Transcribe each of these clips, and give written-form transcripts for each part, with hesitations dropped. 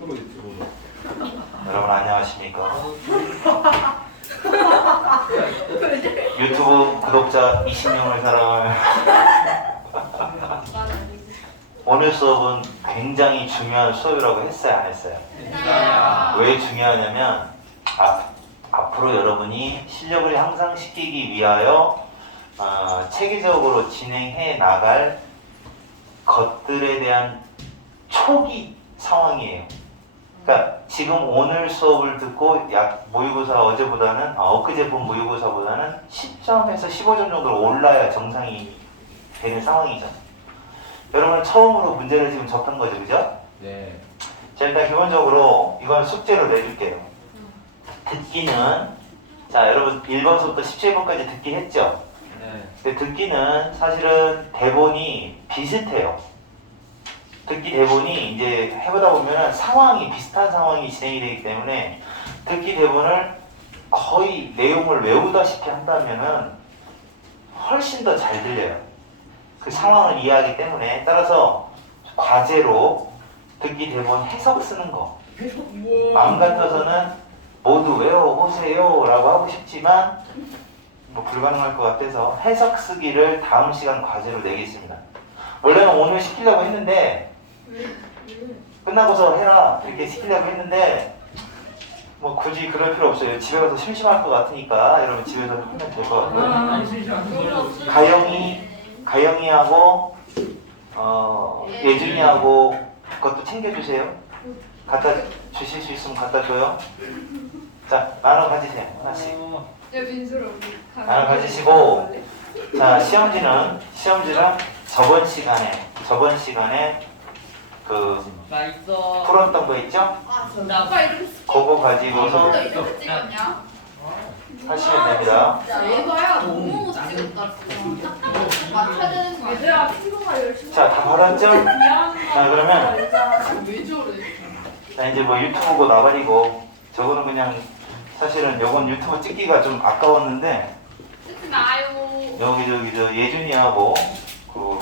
프로 유튜브로. 여러분 안녕하십니까? 유튜브 구독자 20명을 사랑할 오늘 수업은 굉장히 중요한 수업이라고 했어요, 안 했어요? 왜 중요하냐면 앞으로 여러분이 실력을 향상시키기 위하여 체계적으로 진행해 나갈 것들에 대한 초기 상황이에요. 그러니까 지금 오늘 수업을 듣고 모의고사 어제보다는 엊그제 본 모의고사보다는 10점에서 15점 정도로 올라야 정상이 되는 상황이잖아요. 여러분 처음으로 문제를 지금 접한 거죠, 그죠? 네. 자, 일단 기본적으로 이건 숙제로 내줄게요. 듣기는 자, 여러분 1번부터 17번까지 듣기 했죠? 네. 근데 듣기는 사실은 대본이 비슷해요. 듣기 대본이 이제 해보다 보면 상황이 비슷한 상황이 진행이 되기 때문에 듣기 대본을 거의 내용을 외우다시피 한다면은 훨씬 더 잘 들려요. 그 상황을 이해하기 때문에. 따라서 과제로 듣기 대본 해석 쓰는 거 마음 같아서는 모두 외워보세요 라고 하고 싶지만 뭐 불가능할 것 같아서 해석 쓰기를 다음 시간 과제로 내겠습니다. 원래는 오늘 시키려고 했는데 끝나고서 해라 이렇게 시키려고 했는데 뭐 굳이 그럴 필요 없어요. 집에 가서 심심할 것 같으니까 여러분 집에서 하면 될 것 같고요. 가영이하고 예준이하고 그것도 챙겨주세요. 갖다 주실 수 있으면 갖다 줘요. 자, 나눠 가지세요. 하나씩. 나눠 가지시고, 자, 시험지는 저번 시간에 그 나 있어. 풀었던 거 있죠? 오빠 이렇게 그거 가지고서 이렇게 찍었냐? 하시면 됩니다. 에바야 너무 못 찍었다 진짜. 맞춰야 되는 거 얘들아 친구가 열심히 자, 다 받았죠? 자, 그러면 왜 저래? 자, 이제 뭐 유튜브고 나발이고 저거는 그냥 사실은 요건 유튜브 찍기가 좀 아까웠는데 찍지 마요. 여기 저 예준이하고 그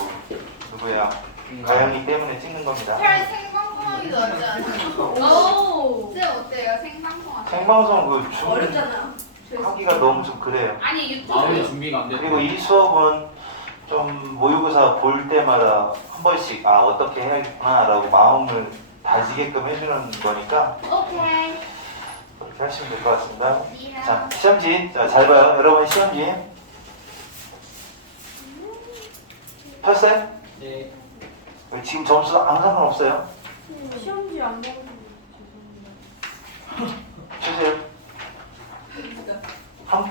누구야 가영이 때문에 찍는 겁니다. 차라리 생방송하기 낫지 않아요? 오 쌤 어때요? 생방송 하세요? 생방송 그 중 어렵잖아요. 하기가 너무 좀 그래요. 아니 마음의 유튜브 준비가 안 됐고. 그리고 이 수업은 좀 모의고사 볼 때마다 한 번씩 어떻게 해야겠구나라고 마음을 다지게끔 해주는 거니까 오케이. 그렇게 하시면 될 것 같습니다. 자, 시험지 잘 봐요. 여러분 시험지 폈어요? 네. 지금 점수 아무 상관없어요. 시험지 안 보는 주세요.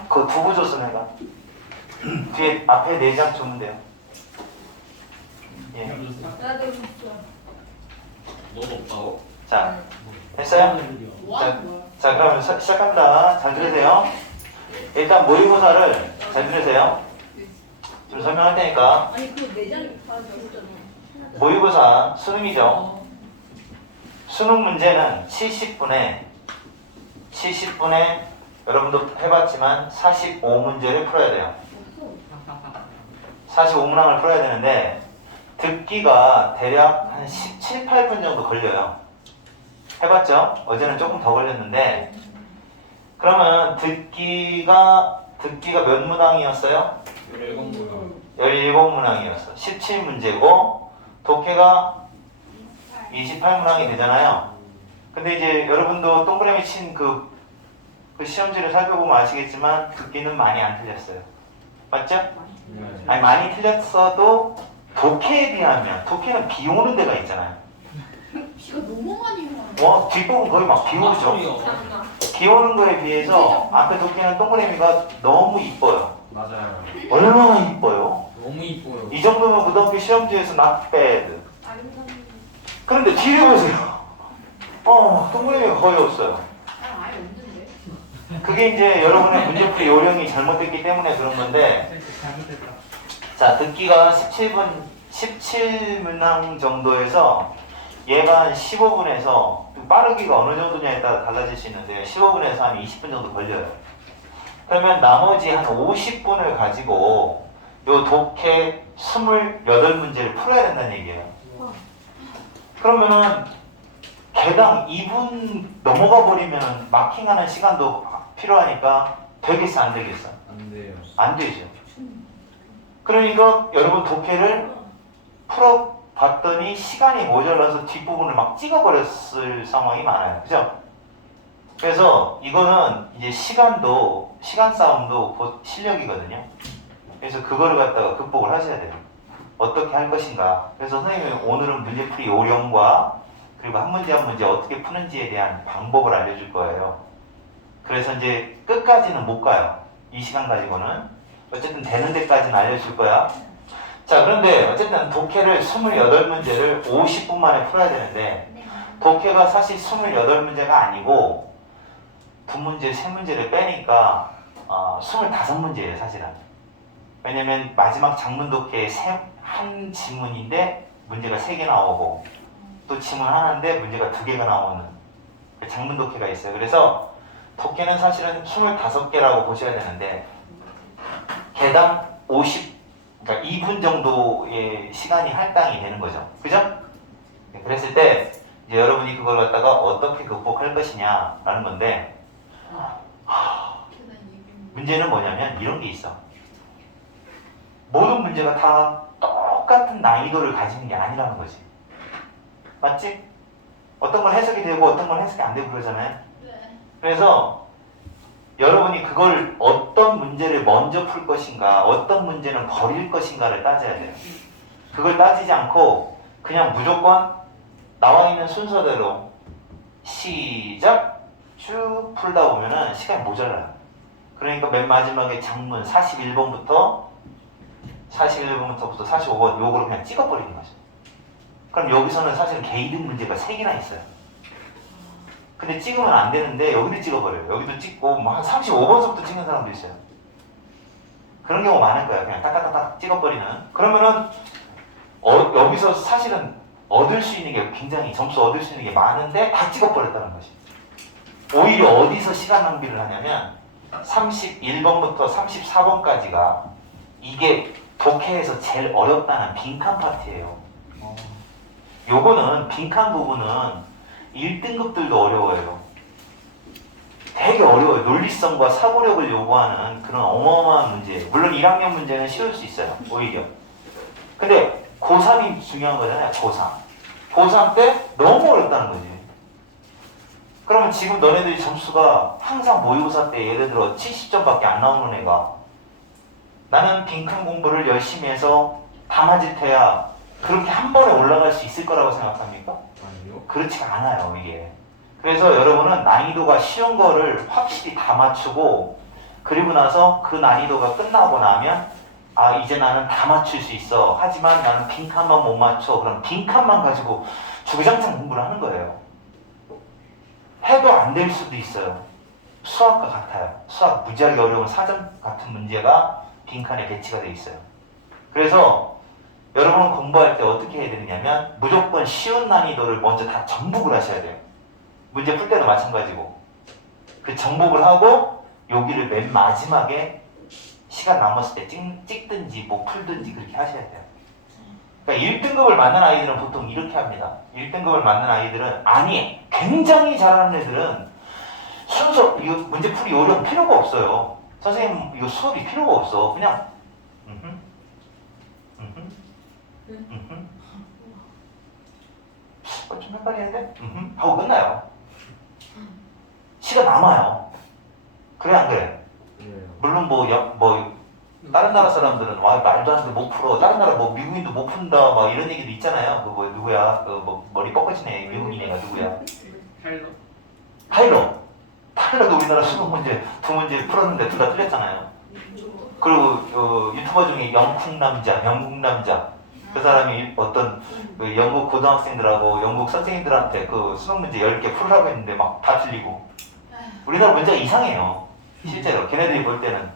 그 두부 줬어 내가. 뒤에 앞에 4장 주면 돼요. 예. 나도 있어. 너도 없다고? 자, 됐어요? 와. 자, 그러면 시작합니다. 잘 들으세요. 일단 모의고사를 잘 들으세요. 좀 설명할 테니까. 아니 그 내장이 다 되잖아. 모의고사 수능이죠. 수능 문제는 70분에 여러분도 해봤지만 45문제를 풀어야 돼요. 45문항을 풀어야 되는데 듣기가 대략 한 17, 8분 정도 걸려요. 해봤죠? 어제는 조금 더 걸렸는데 그러면 듣기가 몇 문항이었어요? 17문항이었어. 17문제고 독해가 28문항이 되잖아요. 근데 이제 여러분도 동그라미 친 그 시험지를 살펴보면 아시겠지만 듣기는 많이 안 틀렸어요. 맞죠? 아니 많이 틀렸어도 독해에 비하면 독해는 비 오는 데가 있잖아요. 비가 너무 많이 와요. 뒷부분 거의 막 비 오죠. 비 오는 거에 비해서 앞에 독해는 동그라미가 너무 이뻐요. 맞아요. 얼마나 이뻐요? 너무 이뻐요. 이 정도면 고등학교 시험지에서 not bad. 그런데 뒤에 보세요. 동그라미가 거의 없어요. 난 아예 없는데. 그게 이제 여러분의 문제풀이 요령이 잘못됐기 때문에 그런 건데, 자, 듣기가 17문항 정도에서 얘가 한 15분에서 빠르기가 어느 정도냐에 따라 달라질 수 있는데 15분에서 한 20분 정도 걸려요. 그러면 나머지 한 50분을 가지고 요 독해 28문제를 풀어야 된다는 얘기예요. 그러면은 개당 2분 넘어가 버리면 마킹하는 시간도 필요하니까 되겠어 안 되겠어? 안 돼요. 안 되죠. 그러니까 여러분 독해를 풀어봤더니 시간이 모자라서 뒷부분을 막 찍어버렸을 상황이 많아요. 그죠? 그래서 이거는 이제 시간 싸움도 곧 실력이거든요. 그래서 그거를 갖다가 극복을 하셔야 돼요. 어떻게 할 것인가. 그래서 선생님이 오늘은 문제풀이 요령과 그리고 한 문제 한 문제 어떻게 푸는지에 대한 방법을 알려줄 거예요. 그래서 이제 끝까지는 못 가요. 이 시간 가지고는. 어쨌든 되는 데까지는 알려줄 거야. 자, 그런데 어쨌든 독해를 28문제를 50분 만에 풀어야 되는데 독해가 사실 28문제가 아니고 2문제, 3문제를 빼니까 25문제예요, 사실은. 왜냐면 마지막 장문 독해에 한 지문인데 문제가 3개 나오고 또 지문 하나인데 문제가 2개가 나오는 장문 독해가 있어요. 그래서 독해는 사실은 25개라고 보셔야 되는데 개당 그러니까 2분 정도의 시간이 할당이 되는 거죠. 그죠? 그랬을 때 이제 여러분이 그걸 갖다가 어떻게 극복할 것이냐라는 건데 문제는 뭐냐면 이런 게 있어. 모든 문제가 다 똑같은 난이도를 가지는 게 아니라는 거지. 맞지? 어떤 건 해석이 되고 어떤 건 해석이 안 되고 그러잖아요. 그래서 여러분이 그걸 어떤 문제를 먼저 풀 것인가, 어떤 문제는 버릴 것인가를 따져야 돼요. 그걸 따지지 않고 그냥 무조건 나와 있는 순서대로 시작 쭉 풀다 보면은 시간이 모자라요. 그러니까 맨 마지막에 장문 41번부터 45번 요거를 그냥 찍어버리는 거죠. 그럼 여기서는 사실 개이득 문제가 3개나 있어요. 근데 찍으면 안 되는데 여기도 찍어버려요. 여기도 찍고 뭐 한 35번서부터 찍는 사람도 있어요. 그런 경우 많은 거예요. 그냥 딱딱딱딱 찍어버리는. 그러면은 여기서 사실은 얻을 수 있는 게 굉장히 점수 얻을 수 있는 게 많은데 다 찍어버렸다는 거지. 오히려 어디서 시간 낭비를 하냐면 31번부터 34번까지가 이게 독해에서 제일 어렵다는 빈칸 파트예요. 요거는 빈칸 부분은 1등급들도 어려워요. 되게 어려워요. 논리성과 사고력을 요구하는 그런 어마어마한 문제예요. 물론 1학년 문제는 쉬울 수 있어요. 오히려. 근데 고3이 중요한 거잖아요. 고3. 고3 때 너무 어렵다는 거지. 그러면 지금 너네들이 점수가 항상 모의고사 때 예를 들어 70점밖에 안 나오는 애가 나는 빈칸 공부를 열심히 해서 다 맞을 테야 그렇게 한 번에 올라갈 수 있을 거라고 생각합니까? 아니요. 그렇지가 않아요, 이게. 그래서 여러분은 난이도가 쉬운 거를 확실히 다 맞추고 그리고 나서 그 난이도가 끝나고 나면 아, 이제 나는 다 맞출 수 있어. 하지만 나는 빈칸만 못 맞춰. 그럼 빈칸만 가지고 주구장창 공부를 하는 거예요. 해도 안 될 수도 있어요. 수학과 같아요. 수학 무지하게 어려운 사전 같은 문제가 빈칸에 배치가 되어 있어요. 그래서 여러분은 공부할 때 어떻게 해야 되느냐면 무조건 쉬운 난이도를 먼저 다 정복을 하셔야 돼요. 문제 풀 때도 마찬가지고 그 정복을 하고 여기를 맨 마지막에 시간 남았을 때 찍든지 뭐 풀든지 그렇게 하셔야 돼요. 그러니까 1등급을 맞는 아이들은 보통 이렇게 합니다. 1등급을 맞는 아이들은 굉장히 잘하는 애들은 순서 이거 문제 풀이 요령 필요가 없어요. 선생님 이거 수업이 필요가 없어. 그냥 좀 헷갈리는데? 하고 끝나요. 시간 남아요. 그래 안 그래? 예. 물론 다른 나라 사람들은 와 말도 안 돼 못 풀어. 다른 나라 뭐 미국인도 못 푼다 막 이런 얘기도 있잖아요. 그 누구야? 그 머리 꺾어진 애 미국인 애가 누구야? 타일러도 우리나라 수능 문제 2문제 풀었는데 둘 다 틀렸잖아요. 그리고 유튜버 중에 영국 남자 그 사람이 어떤 그 영국 고등학생들하고 영국 선생님들한테 그 수능 문제 10개 풀으라고 했는데 막 다 틀리고. 우리나라 문제가 이상해요. 실제로 걔네들이 볼 때는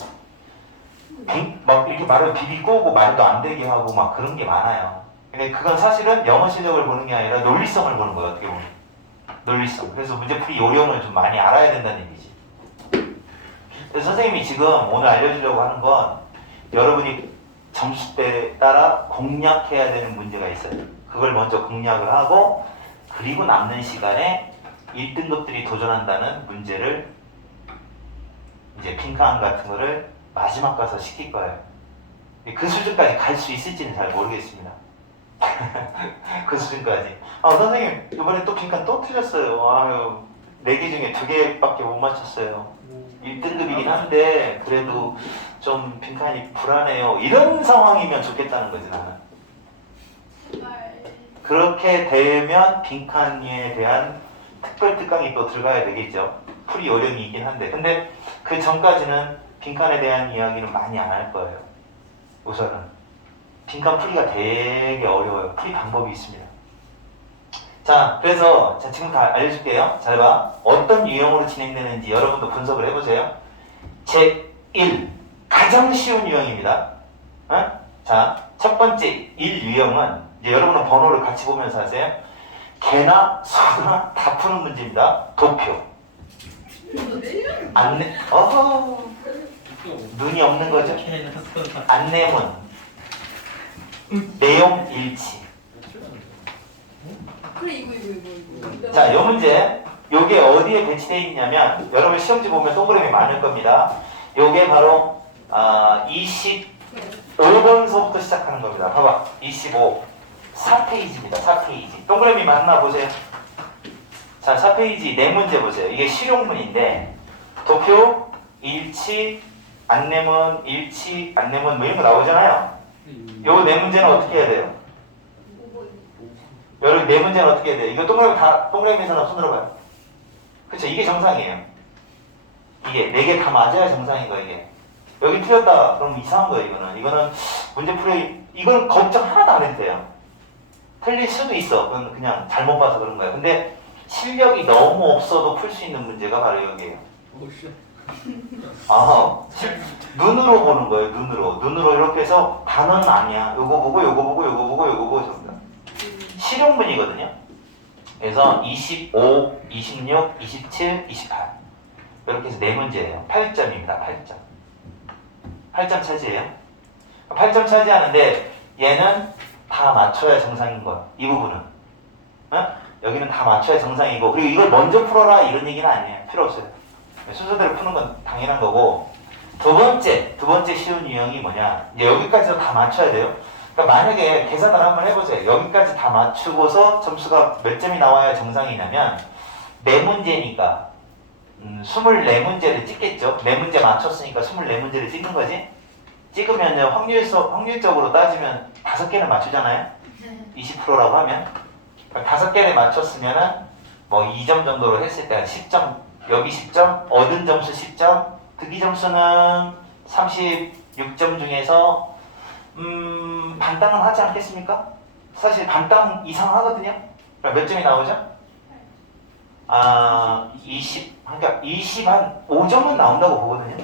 막 이렇게 말을 비비 꼬고 말도 안 되게 하고 막 그런 게 많아요. 근데 그건 사실은 영어 실력을 보는 게 아니라 논리성을 보는 거예요. 어떻게 보면 논리성. 그래서 문제풀이 요령을 좀 많이 알아야 된다는 얘기지. 그래서 선생님이 지금 오늘 알려주려고 하는 건 여러분이 점수대에 따라 공략해야 되는 문제가 있어요. 그걸 먼저 공략을 하고 그리고 남는 시간에 1등급들이 도전한다는 문제를 이제 빈칸 같은 거를 마지막 가서 시킬 거예요. 그 수준까지 갈 수 있을지는 잘 모르겠습니다. 그 수준까지. 선생님 이번에 또 빈칸 또 틀렸어요. 아유 4개 중에 2개밖에 못 맞췄어요. 1등급이긴 한데 그래도 좀 빈칸이 불안해요. 이런 상황이면 좋겠다는 거지 나는. 제발. 그렇게 되면 빈칸에 대한 특별 특강이 또 들어가야 되겠죠. 풀이 요령이 있긴 한데 근데 그 전까지는 빈칸에 대한 이야기는 많이 안 할 거예요. 우선은 빈칸 풀이가 되게 어려워요. 풀이 방법이 있습니다. 자, 그래서 지금 다 알려줄게요. 잘 봐. 어떤 유형으로 진행되는지 여러분도 분석을 해보세요. 제1 가장 쉬운 유형입니다. 자, 첫 번째 1 유형은 이제 여러분은 번호를 같이 보면서 하세요. 개나 소나 다 푸는 문제입니다. 도표. 안내, 눈이 없는 거죠? 안내문, 내용 일치. 그래 이거. 자, 요 문제, 요게 어디에 배치되어 있냐면, 여러분 시험지 보면 동그라미 많을 겁니다. 요게 바로 25번서부터 시작하는 겁니다. 봐봐, 25, 4페이지입니다. 4페이지. 동그라미 맞나 보세요. 자, 4페이지 네 문제 보세요. 이게 실용문인데 도표, 일치, 안내문, 일치, 안내문 뭐 이런 거 나오잖아요. 요 네 문제는 어떻게 해야 돼요? 여러분 네 문제는 어떻게 해야 돼요? 이거 동그라미에서는 손 들어봐요. 그쵸? 이게 정상이에요. 이게 네 개 다 맞아야 정상인 거예요. 이게 여기 틀렸다 그러면 이상한 거예요. 이거는 문제 풀이 이거는 걱정 하나도 안 해도 돼요. 틀릴 수도 있어. 그건 그냥 잘못 봐서 그런 거예요. 근데 실력이 너무 없어도 풀 수 있는 문제가 바로 여기에요. 눈으로 보는 거예요. 눈으로 이렇게 해서 단어는 아니야. 요거 보고 요거 보고 요거 보고 요거 보고 접니다. 실용문이거든요. 그래서 25, 26, 27, 28 이렇게 해서 네 문제예요. 8점입니다. 8점. 8점 차지해요. 8점 차지하는데 얘는 다 맞춰야 정상인 거야. 이 부분은. 여기는 다 맞춰야 정상이고 그리고 이걸 먼저 풀어라 이런 얘기는 아니에요. 필요 없어요. 순서대로 푸는 건 당연한 거고 두 번째 쉬운 유형이 뭐냐 이제 여기까지도 다 맞춰야 돼요. 그러니까 만약에 계산을 한번 해보세요. 여기까지 다 맞추고서 점수가 몇 점이 나와야 정상이냐면 4문제니까 24문제를 찍겠죠. 4문제 맞췄으니까 24문제를 찍는 거지. 찍으면 확률적으로 따지면 5개는 맞추잖아요. 20%라고 하면 5개를 맞췄으면은 뭐 2점 정도로 했을 때 10점, 여기 10점, 얻은 점수 10점, 득이 점수는 36점 중에서 반땅은 하지 않겠습니까? 사실 반땅 이상 하거든요. 몇 점이 나오죠? 20 한 5점은 나온다고 보거든요.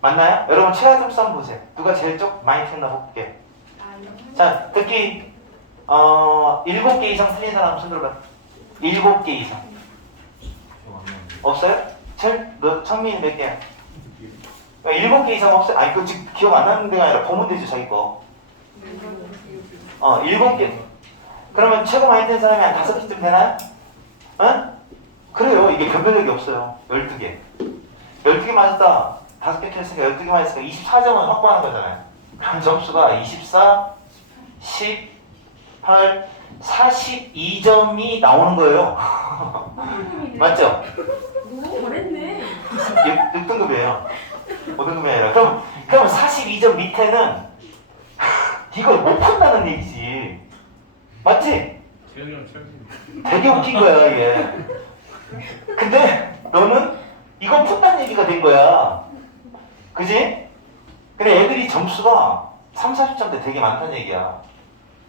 맞나요? 여러분 최하 점수 한번 보세요. 누가 제일 많이 틀렸나 볼게요. 자, 듣기 7개 이상 틀린 사람 손 들어봐요. 7개 이상. 없어요? 너 청민이 몇 개야? 7개 이상 없어요? 아니 그거 지금 기억 안 나는 데가 아니라 보면 되죠 자기 거. 7개. 그러면 최고 많이 된 사람이 한 5개쯤 되나요? 그래요. 이게 변별력이 없어요. 12개. 12개 맞았다. 5개 틀렸으니까 12개 맞았으니까 24점은 확보하는 거잖아요. 그럼 점수가 24, 18, 42점이 나오는 거예요. 맞죠? 너무 잘했네. 6등급이에요. 5등급이 아니라. 그럼 42점 밑에는 이걸 못 푼다는 얘기지. 맞지? 되게 웃긴 거야, 이게. 근데 너는 이거 푼다는 얘기가 된 거야. 그지? 근데 애들이 점수가 3, 40점대 되게 많다는 얘기야.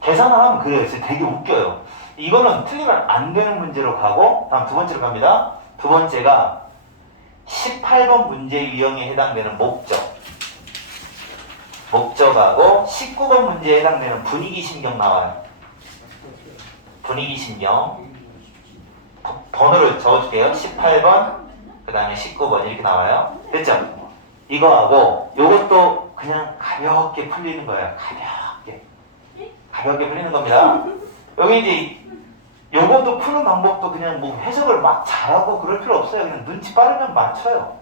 계산을 하면 그래요. 진짜 되게 웃겨요. 이거는 틀리면 안 되는 문제로 가고 다음 두 번째로 갑니다. 두 번째가 18번 문제 유형에 해당되는 목적하고 19번 문제에 해당되는 분위기 신경 나와요. 분위기 신경 번호를 적어줄게요. 18번 그 다음에 19번 이렇게 나와요. 됐죠? 이거하고 요것도 그냥 가볍게 풀리는 거예요. 가볍게 풀리는 겁니다. 여기 이제 요것도 푸는 방법도 그냥 뭐 해석을 막 잘하고 그럴 필요 없어요. 그냥 눈치 빠르면 맞춰요.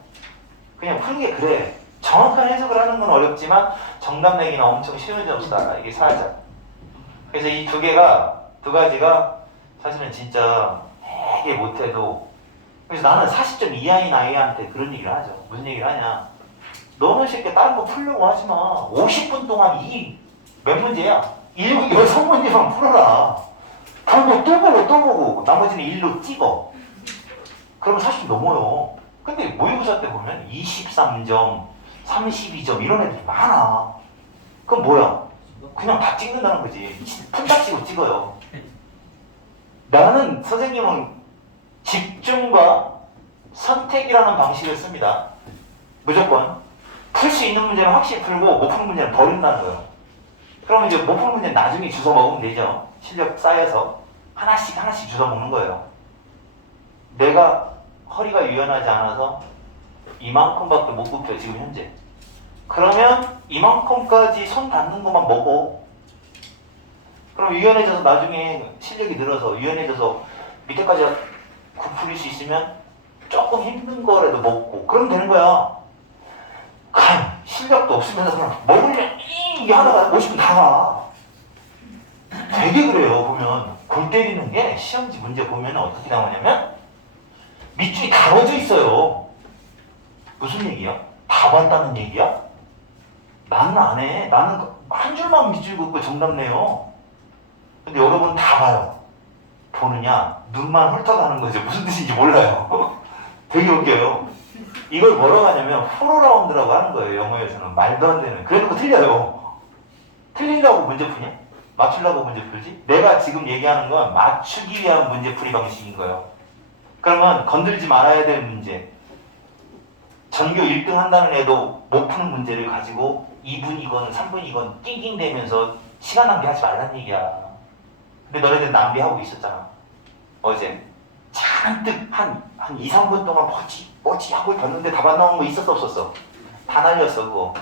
그냥 푸는 게 그래. 정확한 해석을 하는 건 어렵지만 정답 내기는 엄청 쉬운 점수다. 이게 살짝. 그래서 이 두 가지가 사실은 진짜 되게 못해도, 그래서 나는 40점 이하인 아이한테 그런 얘기를 하죠. 무슨 얘기를 하냐. 너는 쉽게 다른 거 풀려고 하지 마. 50분 동안 몇 문제야? 13문제만 풀어라. 그리고 또 보고 나머지는 1로 찍어. 그러면 40점 넘어요. 근데 모의고사 때 보면 23점, 32점 이런 애들이 많아. 그럼 뭐야? 그냥 다 찍는다는 거지. 풀닥치고 찍어요. 나는 선생님은 집중과 선택이라는 방식을 씁니다. 무조건 풀 수 있는 문제는 확실히 풀고 못 푸는 문제는 버린다는 거예요. 그러면 이제 못 푸는 문제는 나중에 주워 먹으면 되죠. 실력 쌓여서 하나씩 주워 먹는 거예요. 내가 허리가 유연하지 않아서 이만큼밖에 못 굽혀 지금 현재. 그러면 이만큼까지 손 닿는 것만 먹어. 그럼 유연해져서 나중에 실력이 늘어서 유연해져서 밑에까지 굽힐 수 있으면 조금 힘든 거라도 먹고 그러면 되는 거야. 실력도 없으면서 그냥 먹으면 이게 하다가 50분 다 가. 되게 그래요. 보면 골 때리는 게 시험지 문제 보면 어떻게 나오냐면 밑줄이 다 넣어져 있어요. 무슨 얘기야? 다 봤다는 얘기야? 나는 안 해. 나는 한 줄만 밑줄 긋고 정답 내요. 근데 여러분 다 봐요. 보느냐? 눈만 훑어가는 거죠. 무슨 뜻인지 몰라요. 되게 웃겨요. 이걸 뭐라고 하냐면 프로라운드라고 하는 거예요. 영어에서는 말도 안 되는. 그래놓고 틀려요. 틀리려고 문제 푸냐? 맞추려고 문제 풀지? 내가 지금 얘기하는 건 맞추기 위한 문제풀이 방식인 거예요. 그러면 건들지 말아야 될 문제. 전교 1등 한다는 애도 못 푸는 문제를 가지고 2분이건 3분이건 낑낑대면서 시간 낭비하지 말라는 얘기야. 근데 너네들 낭비하고 있었잖아. 어제 잔뜩 한 2, 3분 동안 뭐지 하고 봤는데 답 안 나온 거 있었어 없었어? 다 날렸어 그거.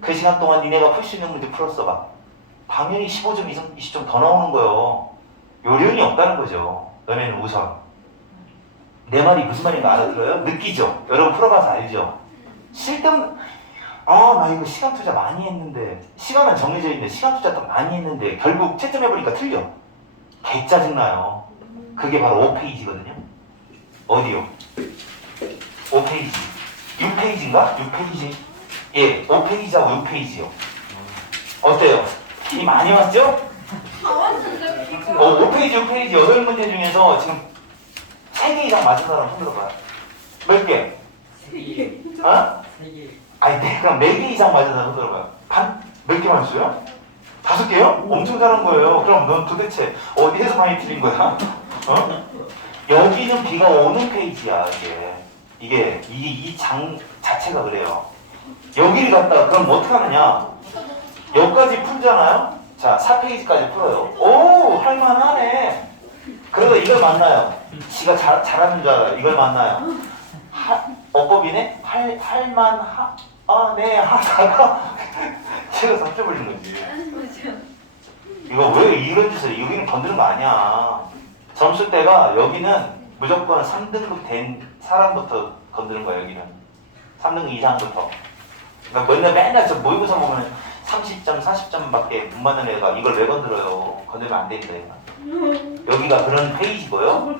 그 시간 동안 니네가 풀 수 있는 문제 풀었어 봐. 당연히 15점 이상 20점 더 나오는 거예요. 요령이 없다는 거죠. 너네는 우선. 내 말이 무슨 말인지 알아들어요? 느끼죠? 여러분 풀어봐서 알죠? 쓸데없는 나 이거 시간 투자 많이 했는데 시간은 정해져 있는데 시간 투자 또 많이 했는데 결국 채점해보니까 틀려. 개 짜증나요. 그게 바로 5페이지거든요. 어디요? 5페이지. 6페이지인가? 6페이지. 예, 5페이지하고 6페이지요. 어때요? 힘이 많이 왔죠? 다 왔는데 비가. 5페이지, 6페이지 8문제 중에서 지금 3개 이상 맞은 사람 손 들어봐요. 몇 개? 3개. 어? 3개. 아니, 그럼 4개 이상 맞은 사람 손 들어봐요. 몇 개 맞았어요? 5개요? 엄청 잘한 거예요. 그럼 넌 도대체 어디에서 많이 틀린 거야? 어? 여기는 비가 오는 페이지야, 이게 이 장 자체가 그래요. 여기를 갖다가 그럼 어떻게 하느냐? 여기까지 풀잖아요? 자, 4페이지까지 풀어요. 오, 할만하네. 그래서 이걸 만나요. 지가 잘하는 줄 알아요. 이걸 만나요. 어법이네? 네, 하다가 제가 삭제버리는 거지. 이거 왜 이런 짓을, 여기는 건드는 거 아니야. 점수대가 여기는 무조건 3등급 된 사람부터 건드는 거야, 여기는. 3등급 이상부터. 그러니까 맨날 저 모의고사 보면 30점, 40점밖에 못 받는 애가 이걸 왜 건드려요? 건드리면 안 되니까 얘가. 여기가 그런 페이지고요.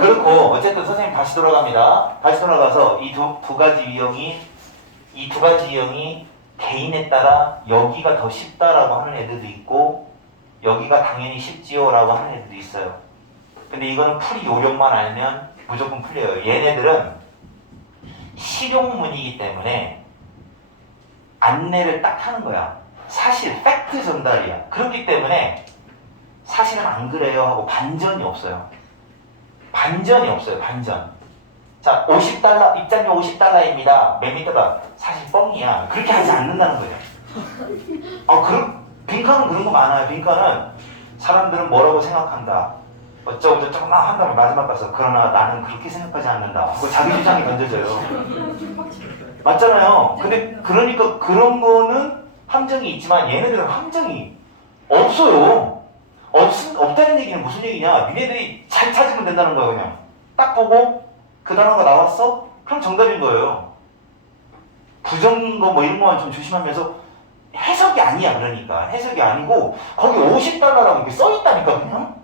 그렇고 어쨌든 선생님 다시 돌아갑니다. 다시 돌아가서 이 두 가지 유형이 개인에 따라 여기가 더 쉽다라고 하는 애들도 있고 여기가 당연히 쉽지요라고 하는 애들도 있어요. 근데 이거는 풀이 요령만 알면 무조건 풀려요. 얘네들은 실용문이기 때문에 안내를 딱 하는 거야. 사실 팩트 전달이야. 그렇기 때문에 사실은 안 그래요 하고 반전이 없어요. 반전. 자, $50 입장료 $50입니다. 몇 미터다? 사실 뻥이야. 그렇게 하지 않는다는 거예요. 빈칸은 그런 거 많아요. 빈칸은 사람들은 뭐라고 생각한다. 어쩌고 저쩌고 막 한 다음에 마지막 가서 그러나 나는 그렇게 생각하지 않는다. 하고 자기 주장이 던져져요. 맞잖아요. 근데 그러니까 그런 거는 함정이 있지만 얘네들은 함정이 없어요. 없다는 얘기는 무슨 얘기냐? 니네들이 잘 찾으면 된다는 거야 그냥. 딱 보고 그 단어가 나왔어? 그럼 정답인 거예요. 부정거 뭐 이런 거만 좀 조심하면서 해석이 아니야. 그러니까 해석이 아니고 거기 50달러라고 이렇게 써있다니까 그냥.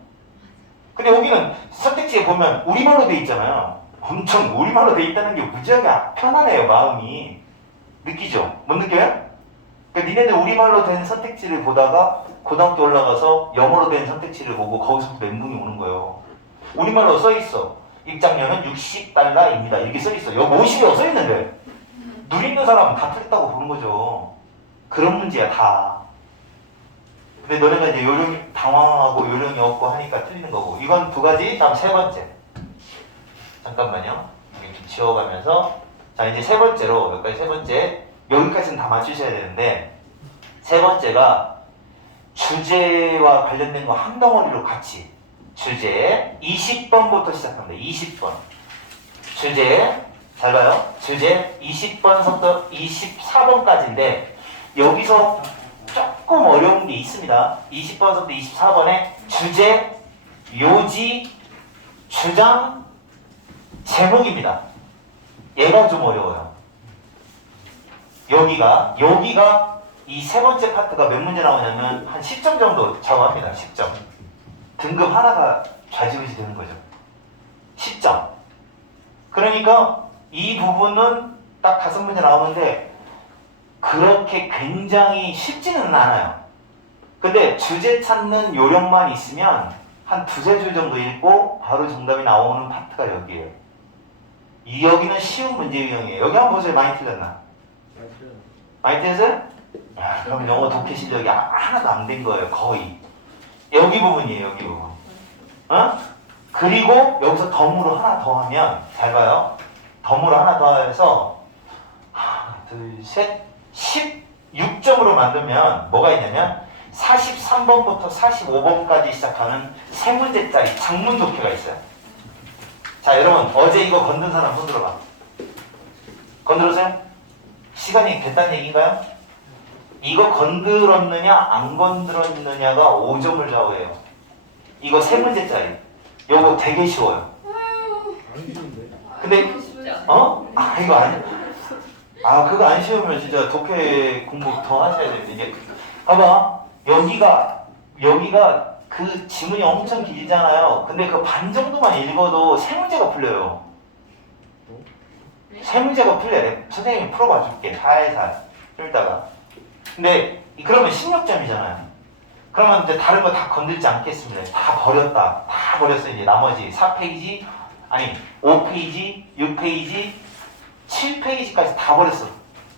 근데 여기는 선택지에 보면 우리말로 돼 있잖아요. 엄청 우리말로 돼 있다는 게 무지하게 편하네요 마음이. 느끼죠? 못 느껴요? 그러니까 니네들 우리말로 된 선택지를 보다가 고등학교 올라가서 영어로 된 선택지를 보고 거기서부터 멘붕이 오는 거예요. 우리말로 써있어. 입장료는 60달러입니다. 이렇게 써있어. 여기 50이라고 써있는데 눈 있는 사람은 다 틀렸다고 보는 거죠. 그런 문제야 다. 근데 너네가 이제 요령이 당황하고 요령이 없고 하니까 틀리는 거고. 이건 두 가지. 다음 세 번째. 잠깐만요. 여기 좀 지워가면서. 자 이제 세 번째로 여기까지 세 번째. 여기까지는 다 맞추셔야 되는데 세 번째가 주제와 관련된 거 한 덩어리로 같이. 주제 20번부터 시작합니다. 20번. 주제 잘 봐요. 주제 20번부터 24번까지인데 여기서 조금 어려운 게 있습니다. 20번부터 24번에 주제, 요지, 주장, 제목입니다. 얘가 좀 어려워요. 여기가 이 세 번째 파트가 몇 문제 나오냐면 한 10점 정도 작업합니다. 10점. 등급 하나가 좌지우지 되는 거죠. 10점. 그러니까 이 부분은 딱 5문제 나오는데 그렇게 굉장히 쉽지는 않아요. 근데 주제 찾는 요령만 있으면 한 두세 줄 정도 읽고 바로 정답이 나오는 파트가 여기예요. 여기는 쉬운 문제 유형이에요. 여기 한번 보세요. 많이 틀렸나? 많이 틀렸어요? 야, 그럼 영어 독해 실력이 하나도 안 된 거예요. 거의. 여기 부분이에요. 여기 부분. 어? 그리고 여기서 덤으로 하나 더 하면 잘 봐요. 덤으로 하나 더 해서 하나, 둘, 셋 16점으로 만들면 뭐가 있냐면 43번부터 45번까지 시작하는 세 문제짜리 장문 독해가 있어요. 자 여러분 어제 이거 건든 사람 손 들어봐. 건드렸어요? 시간이 됐다는 얘기인가요? 이거 건드렸느냐 안 건드렸느냐가 5점을 좌우해요. 이거 세 문제짜리. 요거 되게 쉬워요. 근데 이거 아니야. 그거 안 쉬우면 진짜 독해 공부 더 하셔야 돼요. 이게 봐봐. 여기가 그 지문이 엄청 길잖아요. 근데 그 반 정도만 읽어도 세 문제가 풀려요. 세 문제가 풀려요. 선생님이 풀어봐 줄게. 살살 풀다가. 근데 그러면 16점이잖아요. 그러면 이제 다른 거 다 건들지 않겠습니다. 다 버렸다. 다 버렸어. 이제 나머지 4페이지, 아니 5페이지, 6페이지, 7페이지까지 다 버렸어.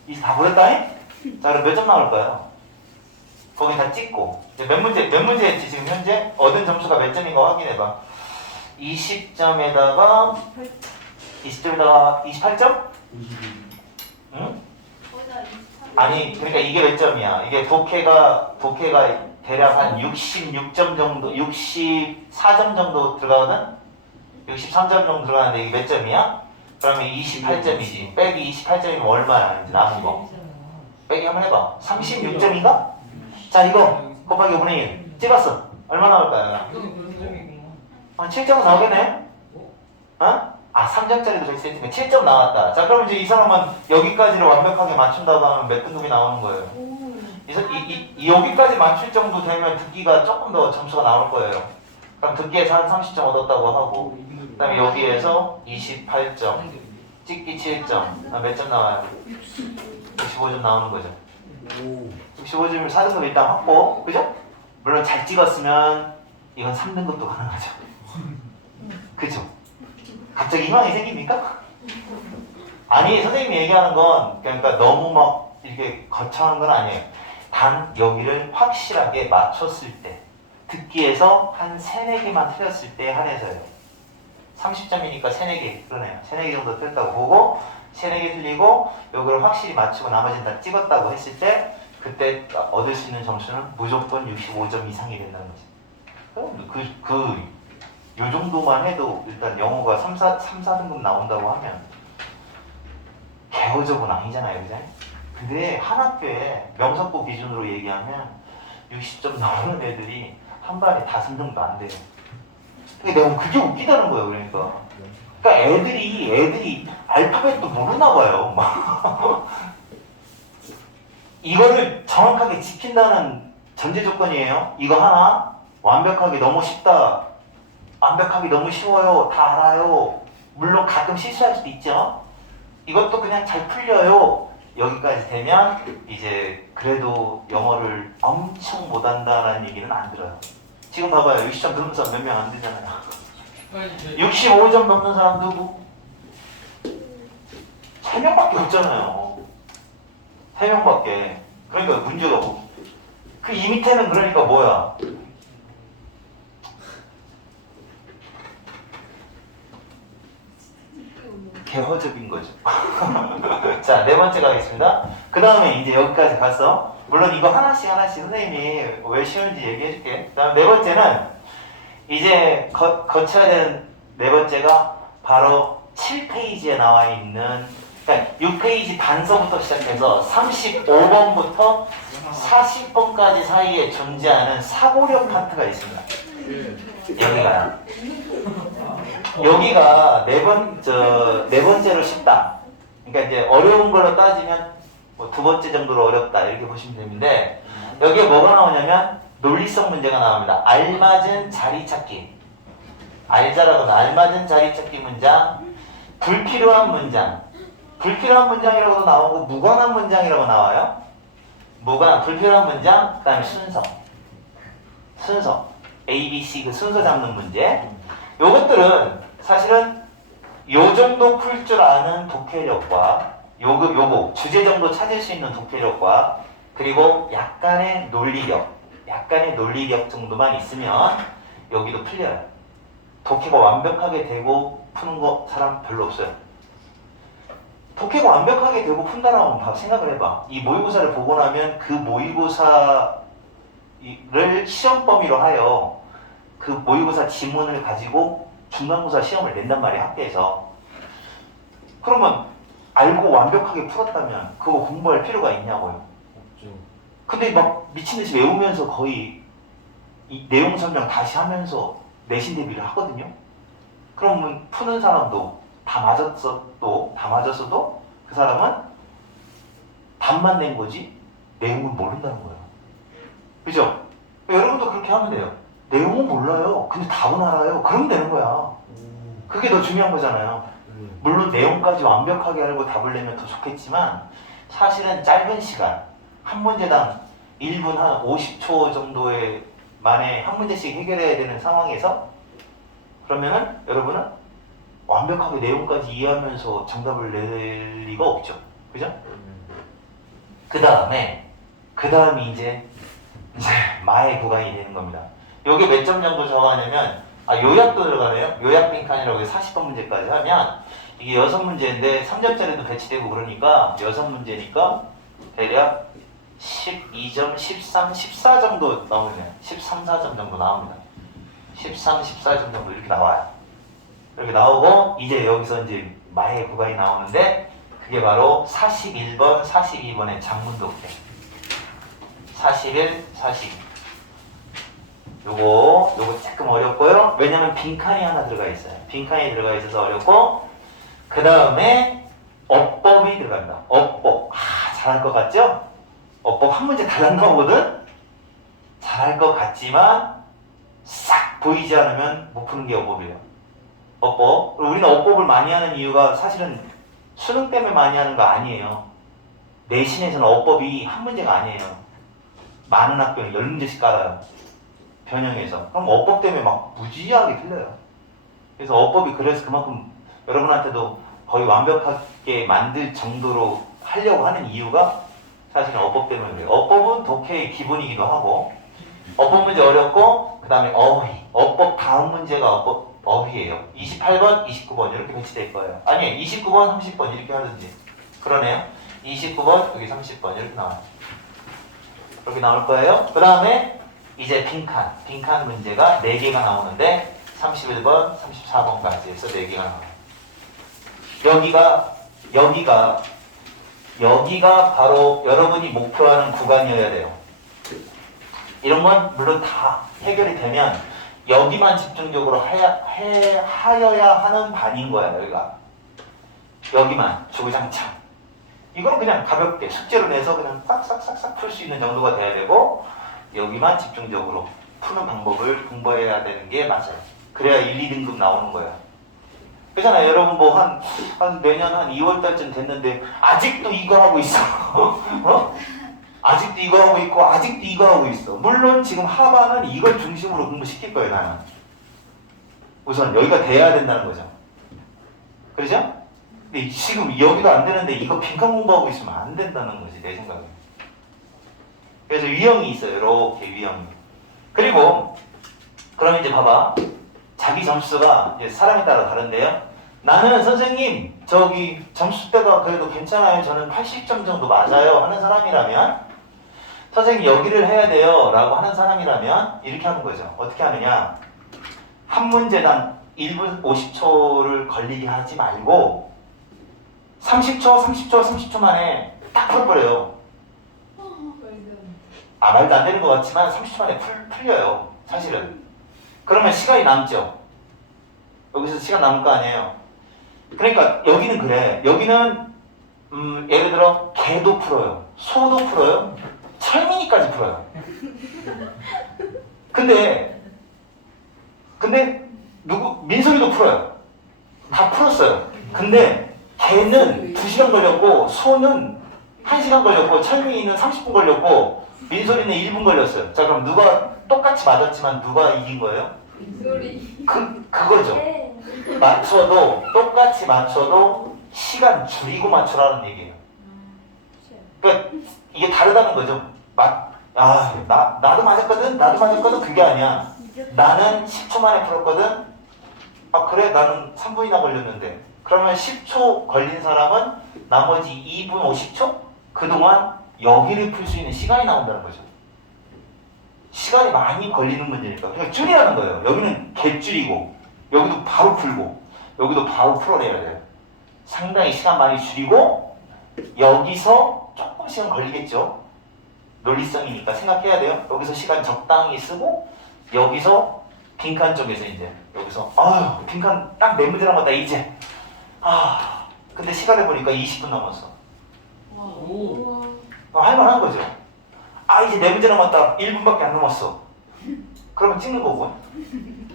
이제 다 버렸다잉? 자, 그럼 몇 점 나올까요? 거기 다 찍고. 몇 문제 했지? 지금 현재? 얻은 점수가 몇 점인가 확인해봐. 20점에다가 28점? 응? 아니, 그러니까 이게 몇 점이야? 이게 독해가 대략 한 66점 정도, 64점 정도 들어가거든? 63점 정도 들어가는데 이게 몇 점이야? 그러면 28점이지. 빼기 28점이면 얼마야? 이제 남은 거. 빼기 한번 해봐. 36점인가? 자, 이거 곱하기 5분의 1. 찍었어. 얼마 나올까요? 7점 나오겠네? 어? 3점짜리도 있으니까 7점 나왔다. 자, 그럼 이제 이 사람은 여기까지를 완벽하게 맞춘다고 하면 몇 등급이 나오는 거예요? 여기까지 맞출 정도 되면 듣기가 조금 더 점수가 나올 거예요. 그럼 듣기에서 한 30점 얻었다고 하고, 그 다음에 여기에서 28점, 찍기 7점, 몇 점 나와요? 65점 나오는 거죠. 65점이면 4등급 일단 확보, 그죠? 물론 잘 찍었으면 이건 3등급도 가능하죠. 그죠? 갑자기 희망이 생깁니까? 아니, 선생님이 얘기하는 건 그러니까 너무 막 이렇게 거창한 건 아니에요. 단 여기를 확실하게 맞췄을 때, 듣기에서 한 3, 4개만 틀렸을 때 한해서요. 30점이니까 3, 4개, 그러네요. 3, 4개 정도 틀렸다고 보고 3, 4개 틀리고 요거를 확실히 맞추고 나머지는 다 찍었다고 했을 때 그때 얻을 수 있는 점수는 무조건 65점 이상이 된다는 거죠. 요 정도만 해도 일단 영어가 3, 4등급 나온다고 하면 개어적은 아니잖아요. 그죠? 근데 한 학교에 명석고 기준으로 얘기하면 60점 나오는 애들이 한 반에 5명도 안 돼요. 근데 내가 그게 웃기다는 거예요. 그러니까 애들이 알파벳도 모르나 봐요. 막 이거를 정확하게 지킨다는 전제 조건이에요. 이거 하나 완벽하게 너무 쉽다. 완벽하게 너무 쉬워요. 다 알아요. 물론 가끔 실수할 수도 있죠. 이것도 그냥 잘 풀려요. 여기까지 되면 이제 그래도 영어를 엄청 못한다라는 얘기는 안 들어요. 지금 봐봐요. 60점 넘는 사람 몇 명 안 되잖아요. 65점 넘는 사람 누구? 3명밖에 없잖아요. 3명밖에. 그러니까 문제가 없고. 그 이 밑에는 그러니까 뭐야? 개허접인 거죠. 자, 4번째 가겠습니다. 그 다음에 이제 여기까지 갔어. 물론 이거 하나씩 선생님이 왜 쉬운지 얘기해 줄게. 그 다음 4번째는 이제 거쳐야 되는 4번째가 바로 7페이지에 나와 있는, 그러니까 6페이지 단서부터 시작해서 35번부터 40번까지 사이에 존재하는 사고력 파트가 있습니다. 여기가 네 번째로 쉽다. 그러니까 이제 어려운 걸로 따지면 뭐 2번째 정도로 어렵다 이렇게 보시면 되는데, 여기에 뭐가 나오냐면 논리성 문제가 나옵니다. 알맞은 자리 찾기. 알자라고는 알맞은 자리 찾기 문장, 불필요한 문장. 불필요한 문장이라고도 나오고 무관한 문장이라고 나와요. 불필요한 문장, 그 다음에 순서. A, B, C 그 순서 잡는 문제. 요것들은 사실은 요 정도 풀 줄 아는 독해력과 요거 주제 정도 찾을 수 있는 독해력과 그리고 약간의 논리력 정도만 있으면 여기도 풀려요. 독해가 완벽하게 되고 푸는 거 사람 별로 없어요. 독해가 완벽하게 되고 푼다라고 하면 생각을 해봐. 이 모의고사를 보고 나면 그 모의고사를 시험 범위로 하여 그 모의고사 지문을 가지고 중간고사 시험을 낸단 말이야, 학교에서. 그러면 알고 완벽하게 풀었다면 그거 공부할 필요가 있냐고요. 근데 막 미친듯이 외우면서 거의 이 내용 설명 다시 하면서 내신 대비를 하거든요. 그러면 푸는 사람도 다 맞았어도 그 사람은 답만 낸 거지 내용은 모른다는 거예요. 그죠? 여러분도 그렇게 하면 돼요. 내용은 몰라요. 근데 답은 알아요. 그러면 되는 거야. 그게 더 중요한 거잖아요. 물론 내용까지 완벽하게 알고 답을 내면 더 좋겠지만 사실은 짧은 시간, 한 문제당 1분 한 50초 정도의 만에 한 문제씩 해결해야 되는 상황에서 그러면은 여러분은 완벽하게 내용까지 이해하면서 정답을 낼 리가 없죠. 그죠? 그 다음이 이제 마의 구간이 되는 겁니다. 요게 몇 점 정도 적어가냐면, 요약도 들어가네요. 요약 빈칸이라고 해서 40번 문제까지 하면, 이게 6문제인데 3점짜리도 배치되고 그러니까 6문제니까 대략 12점, 13, 14 정도 나오네요. 13, 4점 정도 나옵니다. 13, 14점 정도 이렇게 나와요. 이렇게 나오고, 이제 여기서 이제 마의 구간이 나오는데, 그게 바로 41번, 42번의 장문독해. 41, 42. 요거 조금 어렵고요. 왜냐면 빈칸이 하나 들어가 있어요. 빈칸이 들어가 있어서 어렵고, 그 다음에 어법이 들어간다. 어법. 잘할 것 같죠? 어법 한 문제 달랑 나오거든? 잘할 것 같지만 싹 보이지 않으면 못 푸는 게 어법이에요. 어법. 우리는 어법을 많이 하는 이유가 사실은 수능 때문에 많이 하는 거 아니에요. 내신에서는 어법이 한 문제가 아니에요. 많은 학교는 10문제씩 깔아요. 변형해서. 그럼 어법 때문에 막 무지하게 틀려요. 그래서 어법이 그래서 그만큼 여러분한테도 거의 완벽하게 만들 정도로 하려고 하는 이유가 사실은 어법 때문에 그래요. 어법은 독해의 기본이기도 하고, 어법 문제 어렵고, 그 다음에 어휘. 어법 다음 문제가 어휘예요. 28번, 29번 이렇게 배치될 거예요. 아니, 29번, 30번 이렇게 하든지. 그러네요. 29번, 여기 30번 이렇게 나와요. 이렇게 나올 거예요. 그 다음에 이제 빈칸 문제가 4개가 나오는데 31번, 34번까지 해서 4개가 나와요. 여기가 바로 여러분이 목표하는 구간이어야 돼요. 이런 건 물론 다 해결이 되면 여기만 집중적으로 하여야 하는 반인 거야, 여기가. 여기만 주구장창. 이건 그냥 가볍게 숙제로 내서 그냥 싹싹싹싹 풀 수 있는 정도가 돼야 되고, 여기만 집중적으로 푸는 방법을 공부해야 되는 게 맞아요. 그래야 1, 2등급 나오는 거예요. 그렇잖아요. 여러분 뭐 한 내년 한 2월 달쯤 됐는데 아직도 이거 하고 있어. 어? 아직도 이거 하고 있고 아직도 이거 하고 있어. 물론 지금 하반은 이걸 중심으로 공부시킬 거예요, 나는. 우선 여기가 돼야 된다는 거죠. 그렇죠? 근데 지금 여기도 안 되는데 이거 빈칸 공부하고 있으면 안 된다는 거지, 내 생각에. 그래서 유형이 있어요. 이렇게 유형이. 그리고 그럼 이제 봐봐. 자기 점수가 이제 사람에 따라 다른데요. 나는 선생님 저기 점수대가 그래도 괜찮아요. 저는 80점 정도 맞아요 하는 사람이라면, 선생님 여기를 해야 돼요 라고 하는 사람이라면 이렇게 하는 거죠. 어떻게 하느냐, 한 문제당 1분 50초를 걸리게 하지 말고 30초 만에 딱 풀어버려요. 말도 안 되는 것 같지만 30초 만에 풀려요, 사실은. 그러면 시간이 남죠. 여기서 시간 남을 거 아니에요. 그러니까 여기는 그래. 여기는 예를 들어 개도 풀어요, 소도 풀어요, 철민이까지 풀어요. 근데 민소리도 풀어요. 다 풀었어요. 근데 개는 2시간 걸렸고, 소는 1시간 걸렸고, 철민이는 30분 걸렸고, 민소리는 1분 걸렸어요. 자, 그럼 누가 똑같이 맞았지만 누가 이긴 거예요? 민소리. 그거죠. 똑같이 맞춰도 시간 줄이고 맞추라는 얘기예요. 그러니까 이게 다르다는 거죠. 나도 맞았거든 그게 아니야. 나는 10초 만에 풀었거든. 그래, 나는 3분이나 걸렸는데. 그러면 10초 걸린 사람은 나머지 2분 50초? 그동안 여기를 풀 수 있는 시간이 나온다는 거죠. 시간이 많이 걸리는 문제니까. 그러니까 줄이라는 거예요. 여기는 개줄이고, 여기도 바로 풀고, 여기도 바로 풀어내야 돼요. 상당히 시간 많이 줄이고, 여기서 조금 시간 걸리겠죠. 논리성이니까 생각해야 돼요. 여기서 시간 적당히 쓰고, 여기서 빈칸 쪽에서 이제 여기서 빈칸 딱 4문제 남았다 이제. 근데 시간을 보니까 20분 남았어. 할만한 거죠. 이제 4문제 남았다. 1분밖에 안 남았어. 그러면 찍는 거고.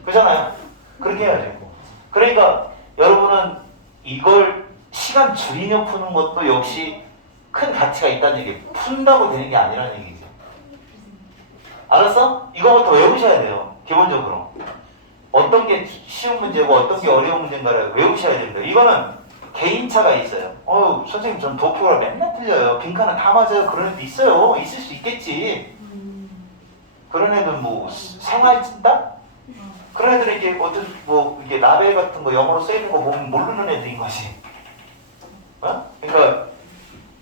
그렇잖아요. 그렇게 해야죠. 그러니까 여러분은 이걸 시간 줄이며 푸는 것도 역시 큰 가치가 있다는 얘기. 푼다고 되는 게 아니라는 얘기죠. 알았어? 이거부터 외우셔야 돼요. 기본적으로. 어떤 게 쉬운 문제고 어떤 게 어려운 문제인가를 외우셔야 됩니다. 이거는 개인차가 있어요. 선생님 전 도표가 맨날 틀려요. 빈칸은 다 맞아요. 그런 애도 있어요. 있을 수 있겠지. 그런 애들 뭐 생활 찐다? 그런 애들은 이게 이게 라벨 같은 거 영어로 써있는 거 보면 모르는 애들인 거지. 그러니까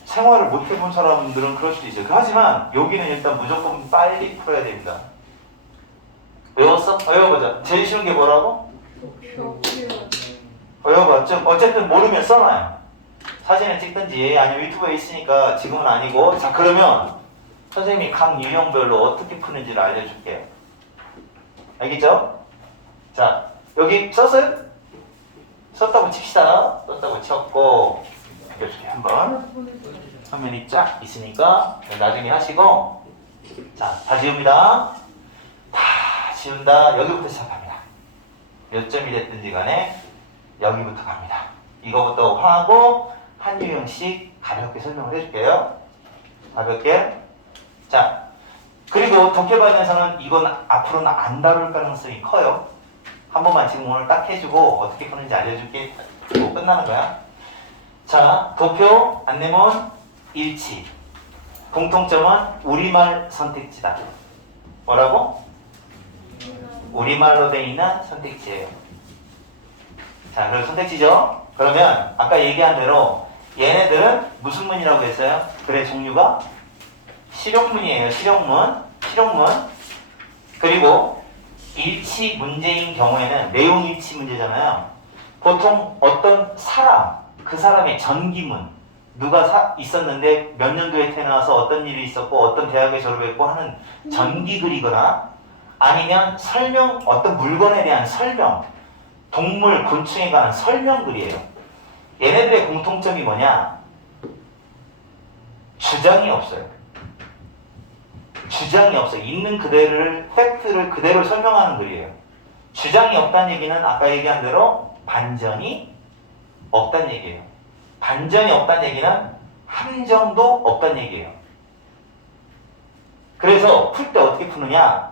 생활을 못 해본 사람들은 그럴 수도 있어요. 하지만 여기는 일단 무조건 빨리 풀어야 됩니다. 외웠어? 외워보자. 제일 쉬운 게 뭐라고? 외워봐. 어쨌든 모르면 써놔요. 사진을 찍든지 아니면 유튜브에 있으니까 지금은 아니고. 자, 그러면 선생님이 각 유형별로 어떻게 푸는지를 알려줄게요. 알겠죠? 자, 여기 썼어요? 썼다고 칩시다. 썼다고 쳤고, 알려줄게 한번. 화면이 쫙 있으니까 나중에 하시고. 자, 다 지웁니다. 다 지운다. 여기부터 시작합니다. 몇 점이 됐든지 간에 여기부터 갑니다. 이거부터 하고 한 유형씩 가볍게 설명을 해줄게요. 가볍게. 자, 그리고 독해반에서는 이건 앞으로는 안 다룰 가능성이 커요. 한 번만 지금 오늘 딱 해주고 어떻게 푸는지 알려줄게. 그리고 끝나는 거야. 자, 도표, 안내문, 일치. 공통점은 우리말 선택지다. 뭐라고? 우리말로 돼 있는 선택지예요. 자, 그럼 선택지죠? 그러면 아까 얘기한 대로 얘네들은 무슨 문이라고 했어요? 글의 종류가 실용문이에요. 실용문. 그리고 일치 문제인 경우에는 내용 일치 문제잖아요. 보통 어떤 사람, 그 사람의 전기문, 누가 있었는데 몇 년도에 태어나서 어떤 일이 있었고 어떤 대학에 졸업했고 하는 전기 글이거나 아니면 설명, 어떤 물건에 대한 설명, 동물, 곤충에 관한 설명 글이에요. 얘네들의 공통점이 뭐냐? 주장이 없어요. 주장이 없어요. 있는 그대를, 팩트를 그대로 설명하는 글이에요. 주장이 없다는 얘기는 아까 얘기한 대로 반전이 없다는 얘기예요. 반전이 없다는 얘기는 함정도 없다는 얘기예요. 그래서 풀 때 어떻게 푸느냐?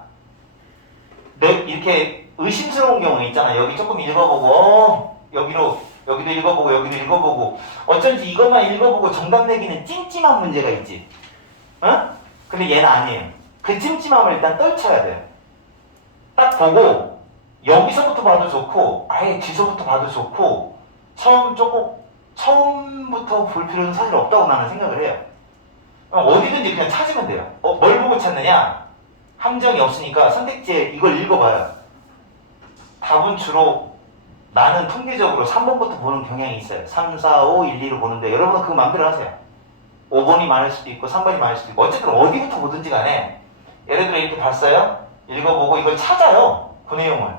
이렇게 의심스러운 경우 있잖아. 여기 조금 읽어보고 여기도 읽어보고 여기도 읽어보고 어쩐지 이것만 읽어보고 정답 내기는 찜찜한 문제가 있지. 어? 근데 얘는 아니에요. 그 찜찜함을 일단 떨쳐야 돼요. 딱 보고 여기서부터 봐도 좋고 아예 뒤서부터 봐도 좋고 처음부터 볼 필요는 사실 없다고 나는 생각을 해요. 어디든지 그냥 찾으면 돼요. 뭘 보고 찾느냐? 함정이 없으니까 선택지에 이걸 읽어봐요. 답은 주로 나는 통계적으로 3번부터 보는 경향이 있어요. 3, 4, 5, 1, 2로 보는데 여러분은 그거 마음대로 하세요. 5번이 많을 수도 있고 3번이 많을 수도 있고 어쨌든 어디부터 보든지 간에 예를 들어 이렇게 봤어요. 읽어보고 이걸 찾아요. 그 내용을.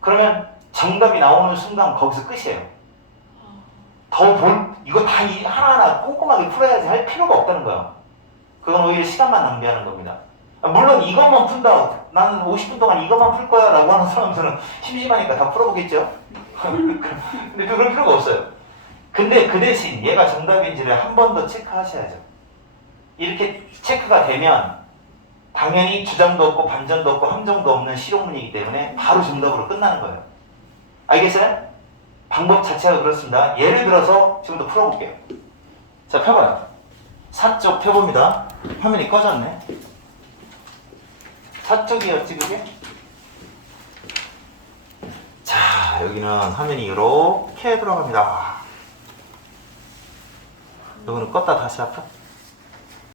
그러면 정답이 나오는 순간 거기서 끝이에요. 이거 다 하나하나 꼼꼼하게 풀어야지 할 필요가 없다는 거예요. 그건 오히려 시간만 낭비하는 겁니다. 물론 이것만 푼다. 나는 50분 동안 이것만 풀 거야 라고 하는 사람들은 심심하니까 다 풀어보겠죠? 근데 그럴 필요가 없어요. 근데 그 대신 얘가 정답인지를 한 번 더 체크하셔야죠. 이렇게 체크가 되면 당연히 주장도 없고 반전도 없고 함정도 없는 실용문이기 때문에 바로 정답으로 끝나는 거예요. 알겠어요? 방법 자체가 그렇습니다. 예를 들어서 지금부터 풀어볼게요. 자, 펴봐요. 4쪽 펴봅니다. 화면이 꺼졌네. 4쪽이었지 그게? 자, 여기는 화면이 이렇게 들어갑니다. 여기는 껐다 다시 할까?